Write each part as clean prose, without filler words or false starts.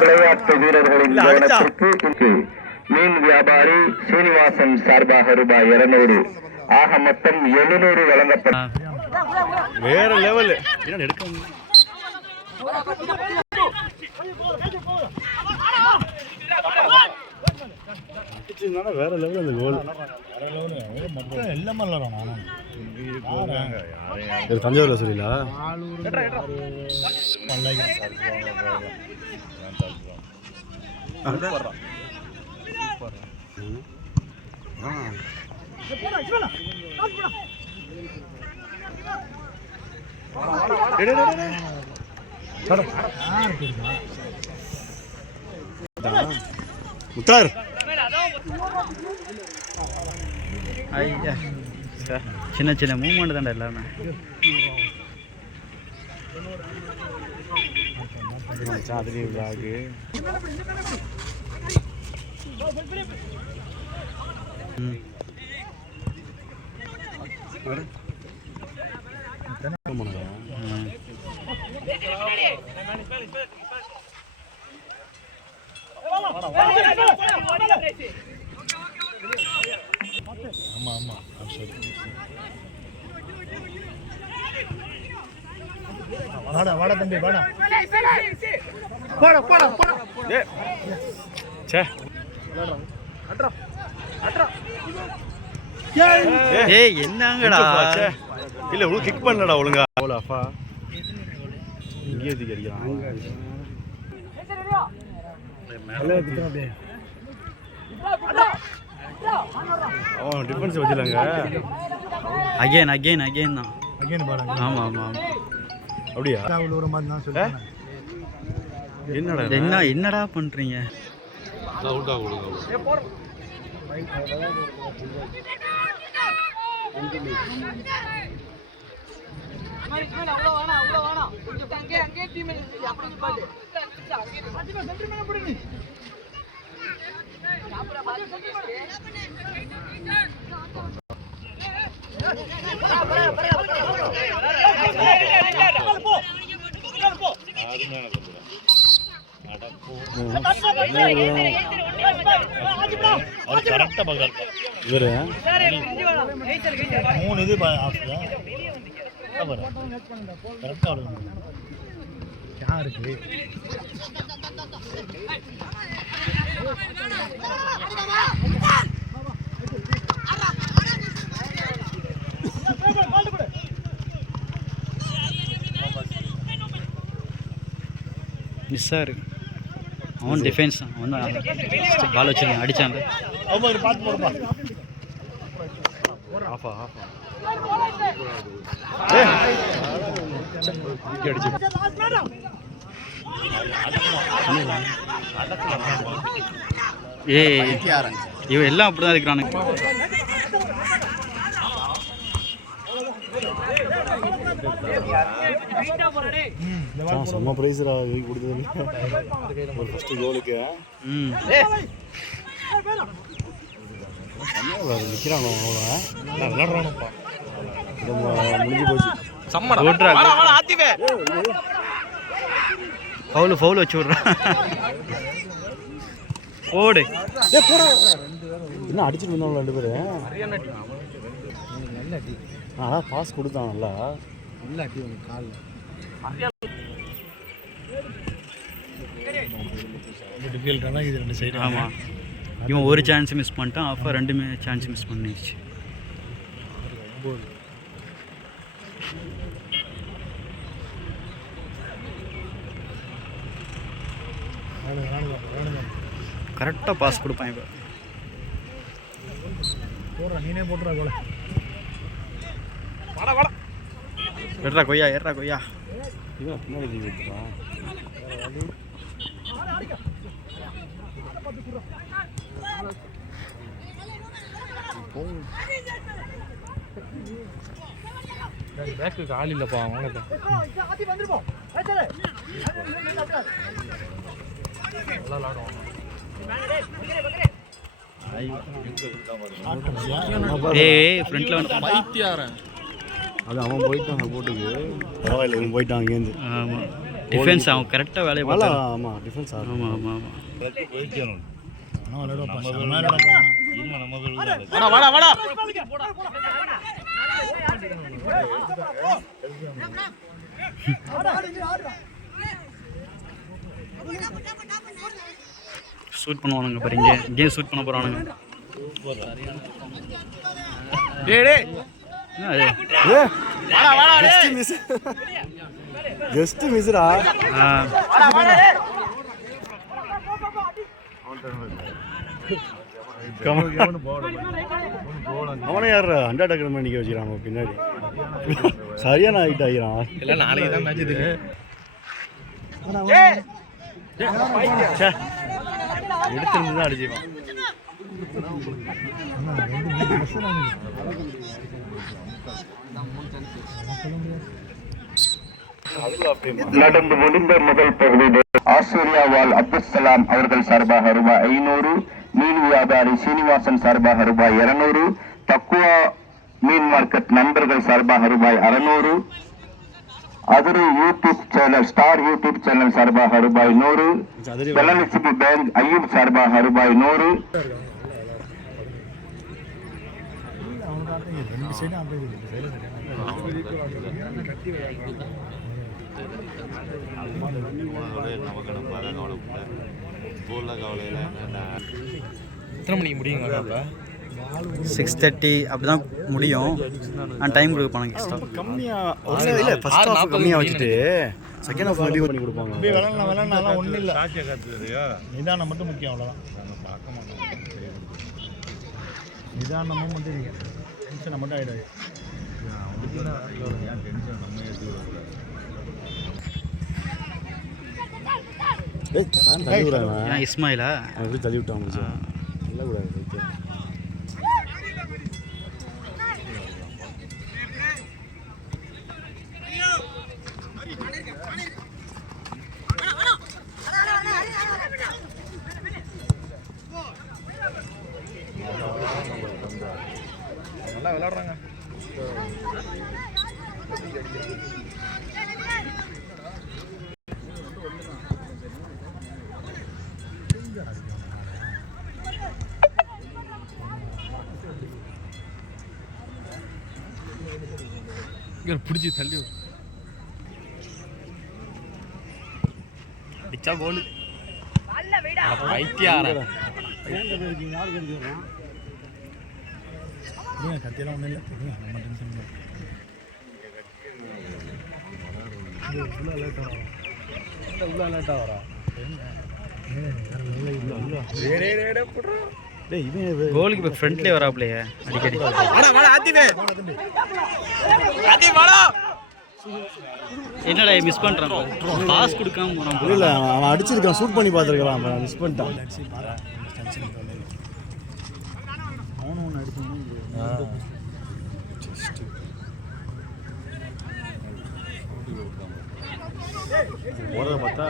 விளையாட்டு வீரர்களின் கவனத்திற்கு மீன் வியாபாரி சீனிவாசன் சார்பாக ரூபாய் 200, ஆக மொத்தம் 700 வழங்கப்படும். வேற லெவல் எடுக்க வேற லெவல் அந்த கோல் தஞ்சாவூர்ல சொல்லலா முத்தார் ஐயா சின்ன சின்ன மூவ்மெண்ட் தான்டா எல்லாமே. சாதிரி விழாக்கு ஆமா ஆமா வாடா வாடா தம்பி வாடா போடா போடா போடா சே அட்ரா அட்ரா ஏய் என்னங்கடா இல்ல உள்ள கிக் பண்ணலடா ஒழுங்கா போல அப்பா இங்கே ஏத்தி அடிக்கிறான் மேல ஏத்தி அப்படியே அவன் டிஃபென்ஸ் வச்சிலாங்க அகைன் அகைன் அகைன் தான் அகைன் பாருங்க. ஆமா ஆமா அப்படியா ஒரு மாதிரி நான் சொல்றேன். என்னடா என்னடா பண்றீங்க? அவுட் ஆகுங்க கரெக்டா பாக்குறாரு இவரு 3 இது கரெக்டா யாருக்கு மிஸ்ஸா இருக்கு. அவன் டிஃபென்ஸ் அவன் பால் வச்சிருக்கான் அடிச்சாங்க. பார்த்து போடுப்பா ஆஃபா ஆஃபா அடிச்சு ஏய் இவன் எல்லாம் அப்படிதான் இருக்கிறானுங்க. செம்ம பிரைஸ் கொடுத்தது ஒரு ஃபர்ஸ்ட் கோலுக்கு நிற்கிறானோ விளையாடுறானப்பா முடிஞ்சு போச்சு. ஃபவுல் ஃபவுல் வச்சு விட்றான். ஓடு என்ன அடிச்சுட்டு வந்தவங்க 2 பேரு. அதான் பாஸ் கொடுத்தான் நல்லா நல்லா அடி வந்து கால் டிஃபிகல்ட்டான இது 2 சைடு. ஆமாம் இவன் ஒரு சான்ஸ் மிஸ் பண்ணிட்டான். அப்போ 2மே சான்ஸ் மிஸ் பண்ணிடுச்சு. கரெக்டாக பாஸ் கொடுப்பான். இப்போ போடுறா நீனே போட்டுறா கோல ஏறா கொய்யா ஏறா கொய்யா. இவன் பின்னாடி விட்டுறான். பேக்குக்கு ஆள் இல்லைப்பா வாங்க. நல்லா விளாடுவான். ஏய் ஃப்ரண்ட்ல வந்து அது அவன் போயிட்டான் சப்போர்ட்டுக்கு. பரவாயில்ல, இவன் போயிட்டான் அங்கேருந்து. ஆமாம், டிஃபென்ஸ் அவன் கரெக்டாக வேலையை நல்லா பார்த்தான். ஆமாம் டிஃபென்ஸ் ஆகும். ஆமாம் ஆமாம் ஆமாம். ஷூட் பண்ணுவானுங்க பாரு, இங்கே ஷூட் பண்ண போகிறானுங்க. ஜஸ்ட் மிஸ்ரா. அவனை யார் அண்டா டக்கர் பண்ணி நிற்க வச்சுக்கிறான் பின்னாடி. சரியான ஹைட் ஆகிறான். எல்லாம் நாளைக்கு தான் மேட்ச் இருக்கு. எடுத்துருந்து தான் அடிச்சுப்பான். நடந்து முடிந்த முதல் பகுதியில் ஆஸ்திரேலியாவால் அப்துல் சலாம் அவர்கள் சார்பாக ரூபாய் 500, மீன் வியாபாரி சீனிவாசன் சார்பாக ரூபாய் 200, தக்குவா மீன் மார்க்கெட் நண்பர்கள் சார்பாக ரூபாய் 600, அதிரு YouTube channel star YouTube channel சார்பாக ரூபாய் 100, தனலட்சுமி பேங்க் ஐயூப் சார்பாக ரூபாய் 100. எத்தனை மணிக்கு முடியுங்க? 6:30 அப்படி தான் முடியும். ஆனால் டைம் கொடுப்பானுங்க எக்ஸ்ட்ரா. கம்மியாக இல்லை, ஃபர்ஸ்ட் ஹாஃப் கம்மியாக வச்சுட்டு செகண்ட் ஹாஃப் மறுபடியும் பண்ணி கொடுப்பாங்க. அப்படியே விளாட்லாம் ஒன்றும் இல்லை. நிதானம் மட்டும் முக்கியம், அவ்வளோதான். பார்க்க மாட்டோம். நிதானமும் மட்டும் டென்ஷனை மட்டும் ஆகிடாது. தள்ளி விடாங்க. ஏன் இஸ்மாயிலா எப்படி தள்ளி விட்டான் நல்ல கூடாது. நல்லா விளாட்றாங்க. பிடிச்சி தள்ளி அடிச்சா கோல். பைத்தியாரா கத்தியெல்லாம் ஒன்றும் இல்லை. நம்ம டென்ஷன் உள்ள லேட்டாக வரா. கோலுக்கு இப்போ ஃப்ரண்ட்லேயே வராப்லையே அடிக்கடி. என்னடா மிஸ் பண்ணுறான், பாஸ் கொடுக்காம போகிறான். இல்லை அவன் அடிச்சிருக்கான், ஷூட் பண்ணி பார்த்துருக்கான், அவன் மிஸ் பண்ணிட்டான். அவனும் ஒன்று அடிச்சோம்னா போகிறத பார்த்தா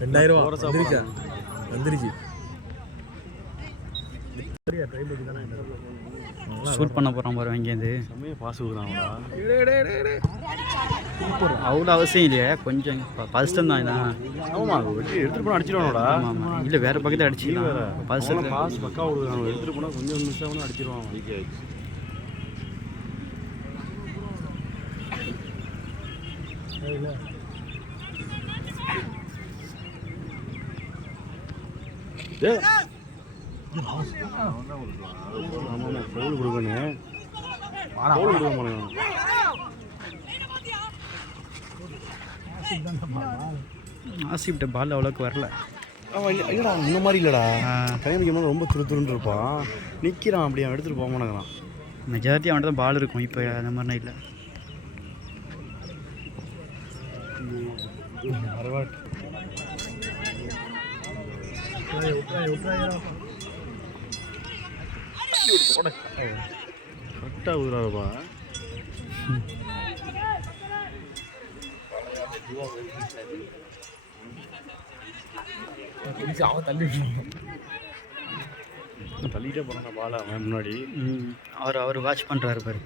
2000 வந்துருச்சு. ஷூட் பண்ண போகிறான் பாரு இங்கேருந்து. செம்மையாக பாஸ் கொடுக்குறாங்களா? அவ்வளோ அவசியம் இல்லையா, கொஞ்சம் பதஸ்டம் தான் இதான். ஆமாம், வெட்டி எடுத்துகிட்டு போனால் அடிச்சிடுவானோடா. ஆமாம் ஆமாம், இல்லை வேறு பக்கத்தில் அடிச்சுக்கலாம். பதஸ்டம் பாஸ் பக்கா கொடுக்குறாங்க. எடுத்துகிட்டு போனால் கொஞ்சம் மிஸ் ஆகணும் அடிச்சிடுவான். வைக்க ஆமாம், ஃபவுல் கொடுக்கணும். ஃபவுல் கொடுக்க மாட்டேங்க. ஆசிப்ட பால் அவ்வளோக்கு வரல. அவன் இல்லைடா, இந்த மாதிரி இல்லைடா. கல்யாணிக்கு ரொம்ப துருத்துருன்னு இருப்பான். நிற்கிறான், அப்படியே அவன் எடுத்துகிட்டு போக மாட்டேங்கிறான். மெஜாரிட்டி அவன்கிட்ட தான் பால் இருக்கும். இப்போ அந்த மாதிரினா இல்லை. கரெக்டாக ஊராப்பா. அவன் தள்ளி தள்ளிட்டே போகிறாங்க பால் அவன் முன்னாடி. அவர் வாட்ச் பண்ணுறாரு பாரு.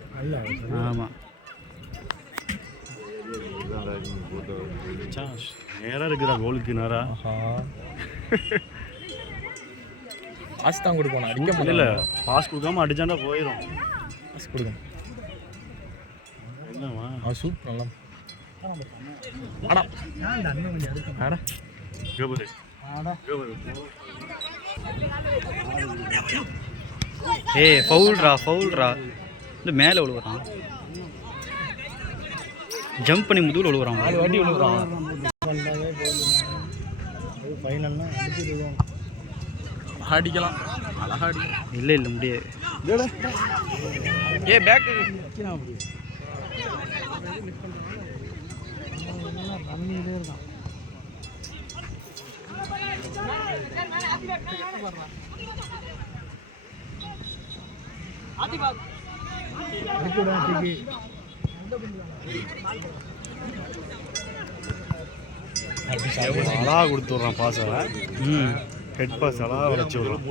ஆமாம். நேராக இருக்குதா கோலுக்கு நேரா. பாஸ் தான் கொடுக்கணும், அடிக்க இல்லை இல்லை, பாஸ் கொடுக்காம அடிச்சாண்டா போயிடும். பாஸ் கொடுக்கணும். என்னம்மா சூப் நல்லா ஆடா ஆடா கேபரு ஏய் ஃபவுல்ரா இந்த மேலே விழுவுறான். ஜம்ப் பண்ணி முதுகில் விழுவுறான். 4 வாட்டி விழுவுறான். ஃபைனல்னா அடிக்கலாம், அழகா அடிக்கலாம். இல்லை முடியாது. ஏ பேக்கு அழகா கொடுத்து விட்றான் பாஸை. ஹெட் பாஸ் அழகா வச்சு விட்றான்.